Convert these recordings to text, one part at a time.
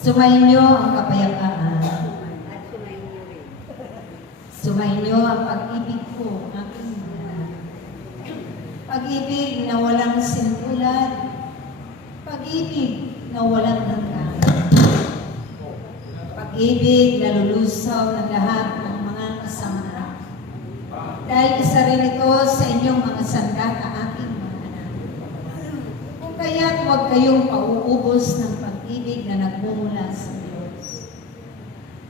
Sumainyo ang kapayapaan. Sumainyo ang pag-ibig ko, aking mahal. Pag-ibig na walang sintulan. Pag-ibig na walang hanggan. Pag-ibig na lulusaw ng lahat ng mga kasama. Dahil isa rin ito sa inyong mga sandata, aking mga anak. Kung kaya't huwag kayong pauubos ng pag-ibig na nagmumula sa Diyos.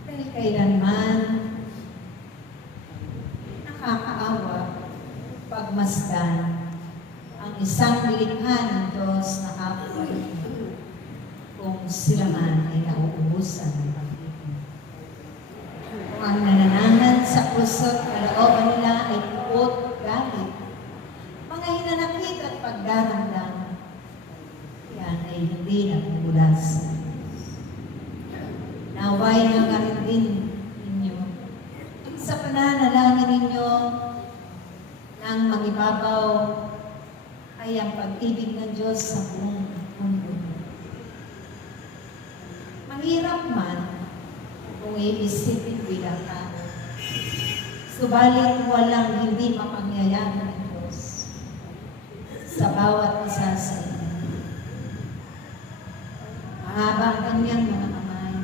Dahil kailanman nakakaawa pagmasdan ang isang nilikha ng Diyos na kapwa kung sila man ay nauubusan ng pag-ibig. Kung ang nananahan sa puso't kalooban nila ay puot, galit, mga hinanakit at pagdaramdam, yan ay hindi nagmumula sa Diyos. Naway nga rin din ninyo sa pananalangin ninyo ng magibabaw ay ang pag-ibig ng Diyos sa buong mundo. Mahirap man kung iisipin bilang tao, subalit walang hindi mapangyayari ng Diyos sa bawat isa sa inyo. Mahaba ang kanyang mga kamay,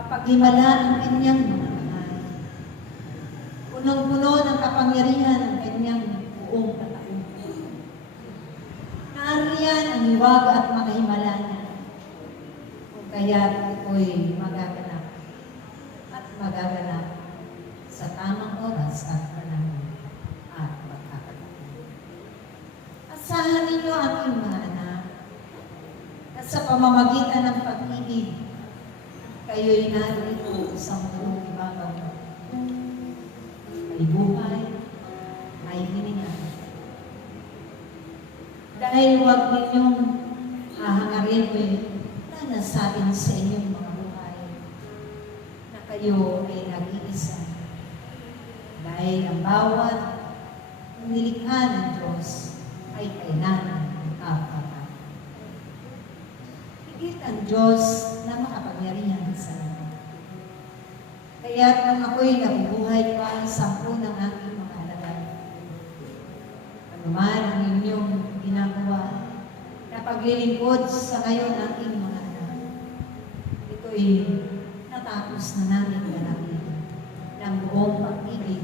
mapag-himala ang kanyang mga kamay, punong-puno ng kapangyarihan ang kanyang buong katauhan. Naariyan ang hiwaga at mga himala niya, kung kaya't ito'y magaganap at magaganap sa tamang oras at panahon at pagkakataon. Asahan ninyo aking mga anak, at sa pamamagitan ng pag-ibig, kayo'y narito sa mundo ibabaw. May buhay, Dahil huwag ninyong hahangarin ko na nasabi sa inyong mga buhay na kayo ay nag-iisa. Dahil ang bawat nilikha ng Diyos ay kailangan ng kapatid. Higit ang Diyos na makapangyarihan sa lahat. Kaya't nang ako'y nabubuhay pa, 10 ng aking mga alagad. Anuman ang inyong ginagawa na paglilingkod sa ngayon aking mga anak, ito'y natapos na namin ganapin ng buong pag-ibig,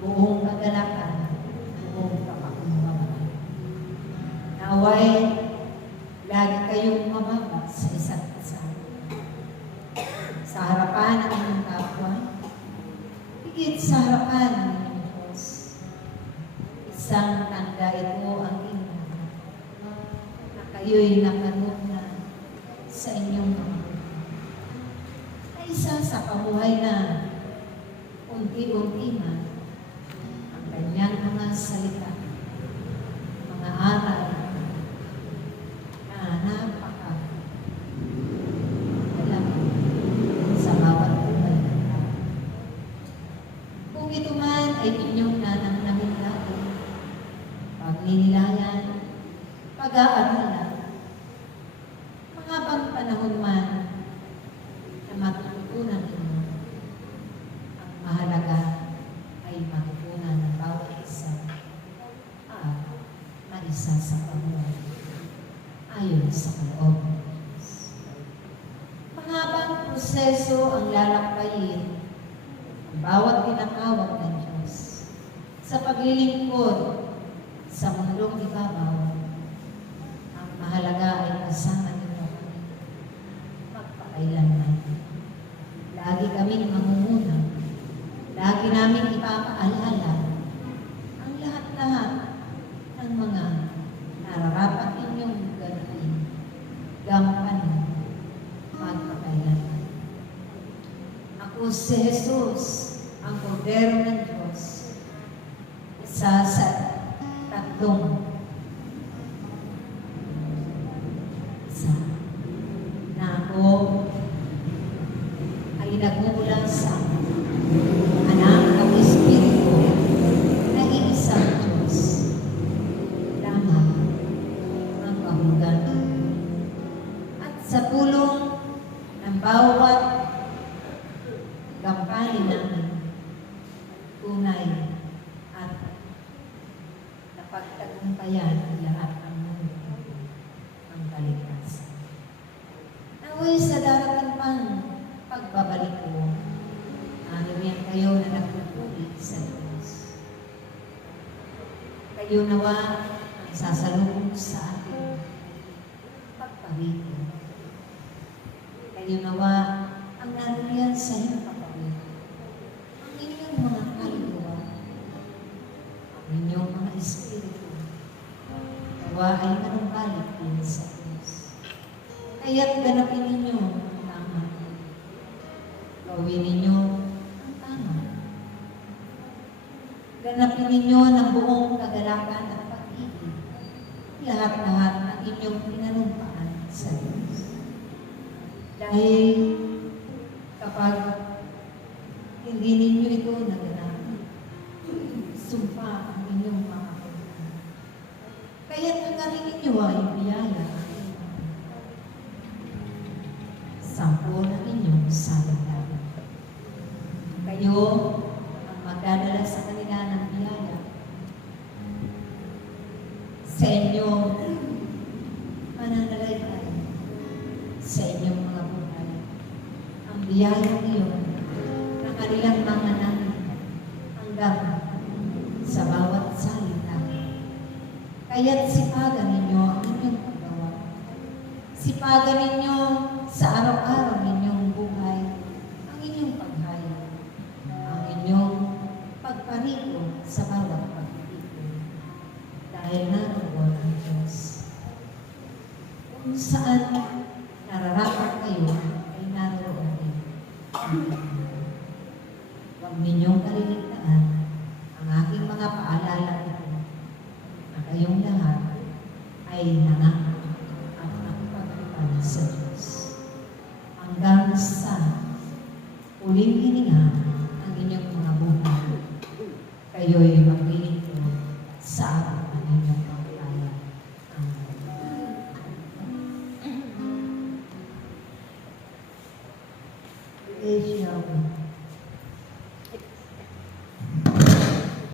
buong kagalakan, buong kapakumbaba. Naway, lagi kayong mababa sa isa't isa. Sa harapan ng inyong kapwa, higit sa harapan ng inyong Diyos. Isang tanda ito ang inyong na kayo'y nakanod na sa inyong mga na isa sa pamuhay na unti-unti na ang kanyang mga salita, mga aral na napaka alam sa bawat buhay ng tao. Kung ito man ay inyong nanamnamin lalo, pagninilayan, pag-aaralan, mahabang panahon man na matutunan ninyo, ang mahalaga ay matutunan ng bawat isa at maisa sa pamuhay ayon sa kaloob ng Diyos. Mahabang proseso ang lalakbayin ang bawat tinatawag ng Diyos sa paglilingkod sa mundong ibabaw. Ang mahalaga ay kasama ninyo kami magpakailanman. Lagi kaming mangunguna, lagi namin ipapaalala ang lahat-lahat ng mga nararapat ninyong ganahin, gampanin, magpakailanman. Ako si Jesus, ang Kordero ng Diyos, isa sa 3 isa na ako ay nagmumula sa Anak ng Espiritu na iisang Diyos lamang ang kahulugan. At sa tulong ng bawat gampanin namin, tunay at napagtagumpayan ang lahat ng mundo ang kaligtasan. Naway sa darating pang pagbabalik ko, yan kayo na nagpupuli sa Diyos. Kayo nawa ang sasalubong sa atin pagpawito. Kayo nawa ang nanuriyan sa iyong kapawito. Ang inyong mga kaluluwa, ang inyong mga espiritu, nawa ay manumbalik din sa Diyos. Kaya't ganapin ninyo ang tama. Gawin ninyo ang tama. Ganapin ninyo ng buong kagalakan at pag-ibig lahat-lahat ng inyong pinanumpaan sa Diyos. Dahil kapag hindi ninyo ito naganapin, sumpa ang inyong mga kapatid. Kaya't hangarin ninyo ay biyaya 10 na inyong salitahan. Kayo ang magdadala sa kanila ng biyaya. Sa inyong mananalaytay, sa inyong mga buhay, ang biyaya iyon na kanilang mga namin hanggang sa bawat salita. Kaya't sipagan ninyo ang inyong paggawa. Sipagan ninyo sa araw-araw ninyong buhay ang inyong paghaya, ang inyong pagpaniko sa bawat pag-ibig. Dahil naroon ang Diyos. Kung saan nararapat kayo ay naroon din. Huwag ninyong kaliligtaan ang aking mga paalala ito na kayong lahat ay nanganak at nakipagkita sa Diyos. Hanggang sa huling hininga ang inyong mga buhay, kayo'y maglilingkod sa araw ng inyong pagkaya. Amen.